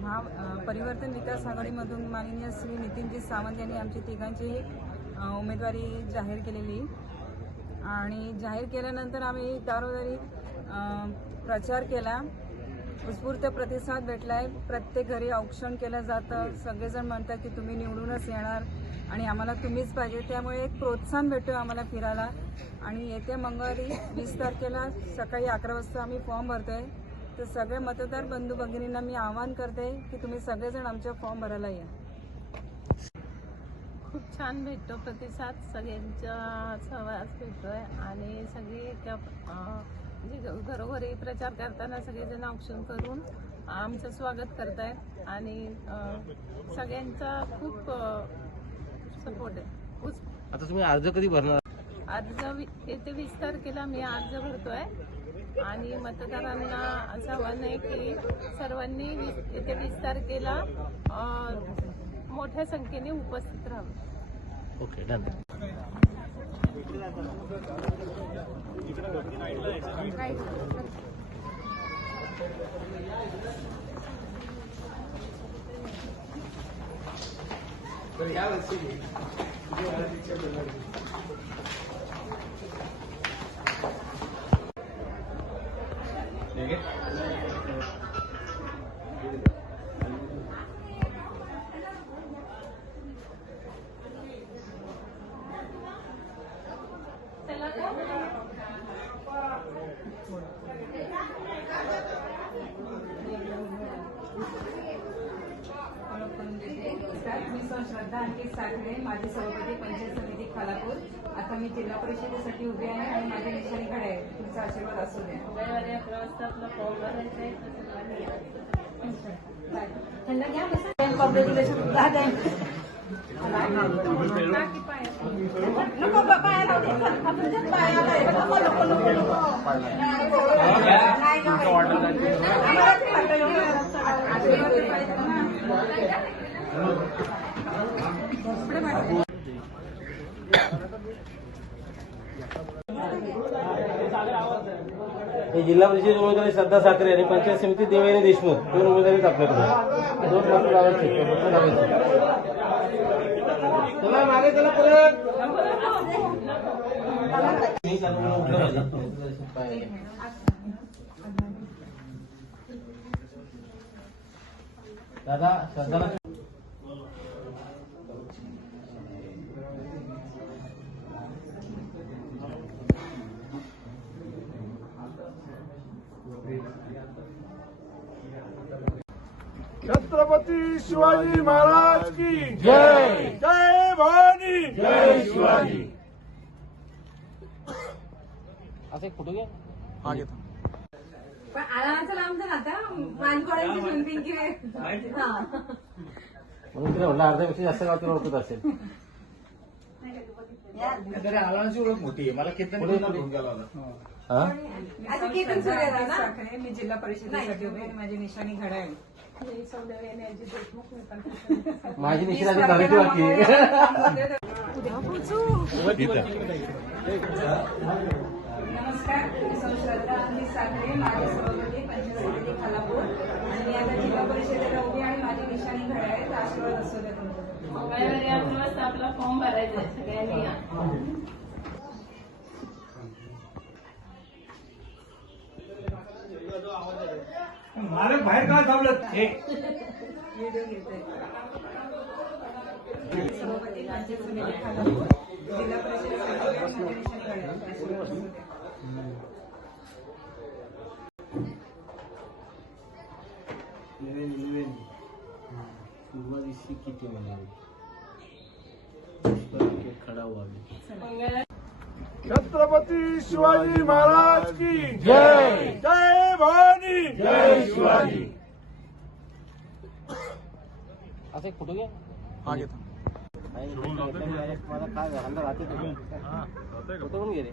परिवर्तन विकास आघाडीमधून माननीय श्री नितीनजी सावंत यांनी आमची तिघांची उमेदवारी जाहीर केलेली आणि जाहीर केल्यानंतर आम्ही दारोदारी प्रचार केला। उत्स्फूर्त प्रतिसाद भेटलाय। प्रत्येक घरी औक्षण केलं जातं। सगळेजण म्हणतात की तुम्ही निवडूनच येणार आणि आम्हाला तुम्हीच पाहिजे। त्यामुळे एक प्रोत्साहन भेटतो आम्हाला फिरायला। आणि येत्या मंगळवारी 20 तारखेला सकाळी 11 वाजता आम्ही फॉर्म भरतोय। तर सगळ्या मतदार बंधू भगिनींना मी आवाहन करते की तुम्ही सगळेजण आमच्या फॉर्म भरायला या। खूप छान भेटतो प्रतिसाद, सगळ्यांचा सहवास भेटतोय आणि सगळे घरोघरी प्रचार करताना सगळेजण औक्षण करून आमचं स्वागत करतायत आणि सगळ्यांचा खूप सपोर्ट आहे। आता तुम्ही अर्ज कधी भरणार? अर्ज येते 20 तारखेला मी अर्ज भरतोय आणि मतदारांना असं आव्हान आहे की सर्वांनी येते 20 तारखेला मोठ्या संख्येने उपस्थित राहावं। ओके, धन्यवाद। मी श्रद्धा अंकित साखरे, माझी सभापती पंचायत समिती खालापूर। आता मी जिल्हा परिषदेसाठी उभी आहे आणि माझ्या निशाणी घड्याळ आहे। तुमचा आशीर्वाद असू द्या। रविवारी 11 वाजता आपला फॉर्म भरायचा आहे। जिल्हा परिषद उमेदवारी श्रद्धा साखरे आणि पंचायत समिती देवयानी देशमुख 2 उमेदवारी आपल्याकडे 2 मात्र लावायचे। चला मागे चला परत। दादा श्रद्धा छत्रपती शिवाजी महाराज की जय। जय भवानी, जय शिवाजी। असं एक फोटो घ्या। हा घेतो। पण आला लांब आता मानकोळ्यांची झुंपिंग की म्हणून तिला म्हटलं अर्ध्यापेक्षा जास्त गाव तिला ओळखत असेल। आलाची ओळख मोठी आहे। मला किती घेऊन गेला होता। साखरे, मी जिल्हा परिषदेसाठी उभी आणि माझी निशाणी घड्याळ आहे। माझी निशाणी झाली बाकी। नमस्कार, मी श्रद्धा अंकित साखरे, माझी सभापती पंचायत समिती खालापूर आणि मी आता जिल्हा परिषदेला उभी आणि माझी निशाणी घड्याळ आहे। तर आशीर्वाद असू द्या तुमचा। रविवारी 11 वाजता आपला फॉर्म भरायचा आहे। सगळ्यांनी या। मालक बाहेर का थांबलं? व्हिडिओ घेतोय। सभापती पंचायत समिती खालापूर, जिल्हा परिषदेसाठी माझी निशाणी घड्याळ आहे। आशीर्वाद असू द्या। सुरुवातीशी किती म्हणाले खडा व्हावे। छत्रपती शिवाजी महाराज की जय। जय भवानी, जय शिवाजी। असं एक फोटो घ्या। हा घेतो। मला काय अंदर राहते फोटो पण घे रे।